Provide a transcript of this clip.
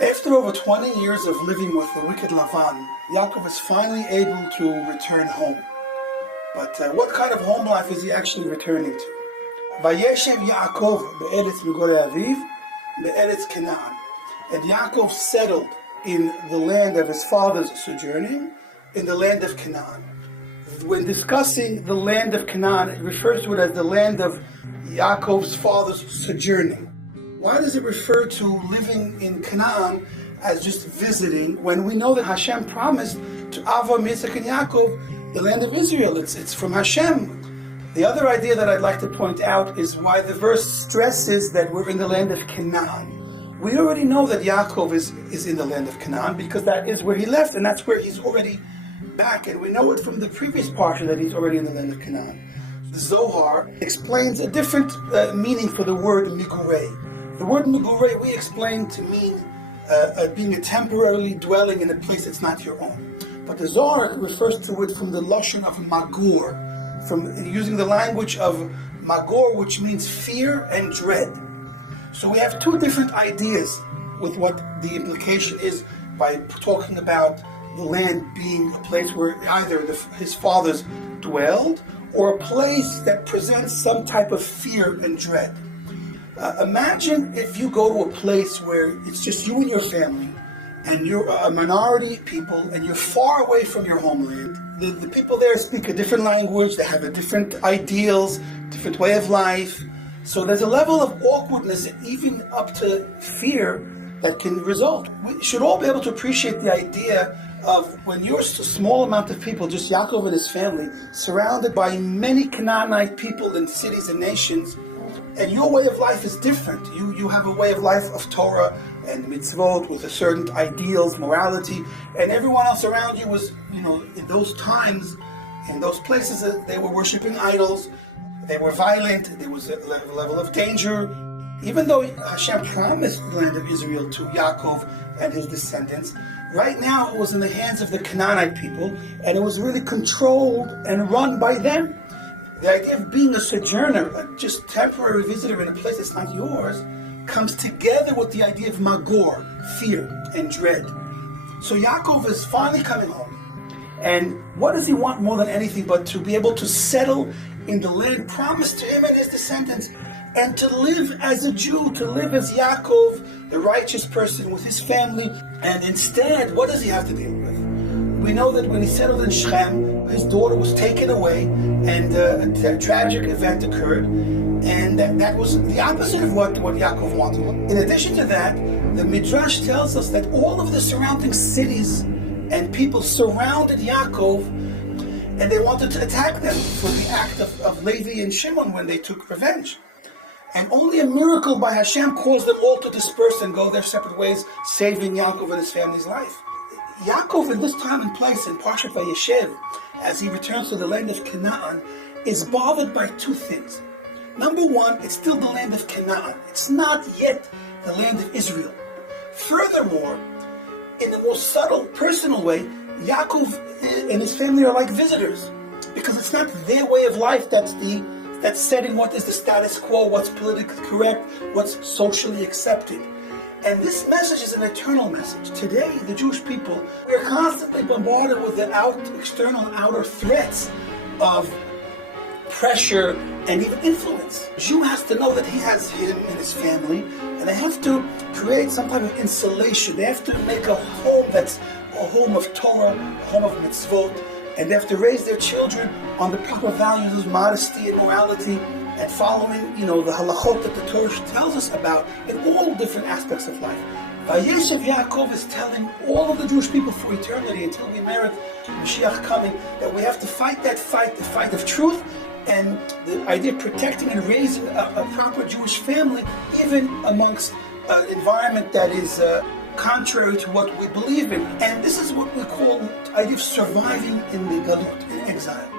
After over 20 years of living with the wicked Lavan, Yaakov is finally able to return home. But what kind of home life is he actually returning to? Vayeshev Yaakov be'eretz megorei aviv be'eretz Canaan. And Yaakov settled in the land of his father's sojourning, in the land of Canaan. When discussing the land of Canaan, it refers to it as the land of Yaakov's father's sojourning. Why does it refer to living in Canaan as just visiting, when we know that Hashem promised to Avraham, Yitzchak, and Yaakov the land of Israel? It's from Hashem. The other idea that I'd like to point out is why the verse stresses that we're in the land of Canaan. We already know that Yaakov is in the land of Canaan because that is where he left, and that's where he's already back. And we know it from the previous parsha that he's already in the land of Canaan. The Zohar explains a different meaning for the word migurei. The word migurei we explain to mean being a temporarily dwelling in a place that's not your own. But the Zohar refers to it from the lashon of magur, from using the language of magor, which means fear and dread. So we have two different ideas with what the implication is by talking about the land being a place where either his fathers dwelled or a place that presents some type of fear and dread. Imagine if you go to a place where it's just you and your family, and you're a minority people, and you're far away from your homeland. The people there speak a different language, they have a different ideals, different way of life. So there's a level of awkwardness and even up to fear that can result. We should all be able to appreciate the idea of when you're a small amount of people, just Yaakov and his family, surrounded by many Canaanite people in cities and nations, and your way of life is different. You have a way of life of Torah and mitzvot with a certain ideals, morality, and everyone else around you was, in those times, in those places, they were worshiping idols, they were violent, there was a level of danger. Even though Hashem promised the land of Israel to Yaakov and his descendants, right now it was in the hands of the Canaanite people, and it was really controlled and run by them. The idea of being a sojourner, a just temporary visitor in a place that's not yours, comes together with the idea of magor, fear and dread. So Yaakov is finally coming home. And what does he want more than anything but to be able to settle in the land promised to him and his descendants, and to live as a Jew, to live as Yaakov, the righteous person with his family. And instead, what does he have to deal with? We know that when he settled in Shechem, his daughter was taken away, and a tragic event occurred, and that was the opposite of what Yaakov wanted. In addition to that, the Midrash tells us that all of the surrounding cities and people surrounded Yaakov, and they wanted to attack them for the act of Levi and Shimon when they took revenge. And only a miracle by Hashem caused them all to disperse and go their separate ways, saving Yaakov and his family's life. Yaakov, in this time and place in Parshat Vayeshev, as he returns to the land of Canaan, is bothered by two things. Number one, it's still the land of Canaan. It's not yet the land of Israel. Furthermore, in the most subtle, personal way, Yaakov and his family are like visitors, because it's not their way of life that's setting what is the status quo, what's politically correct, what's socially accepted. And this message is an eternal message. Today, the Jewish people, we are constantly bombarded with the external and outer threats of pressure and even influence. A Jew has to know that he has him and his family, and they have to create some type of insulation. They have to make a home that's a home of Torah, a home of mitzvot, and they have to raise their children on the proper values of modesty and morality, and following, the halachot that the Torah tells us about in all different aspects of life. Vayeshev Yaakov is telling all of the Jewish people for eternity, until we merit Mashiach coming, that we have to fight that fight, the fight of truth, and the idea of protecting and raising a proper Jewish family, even amongst an environment that is contrary to what we believe in. And this is what we call the idea of surviving in the galut, in exile.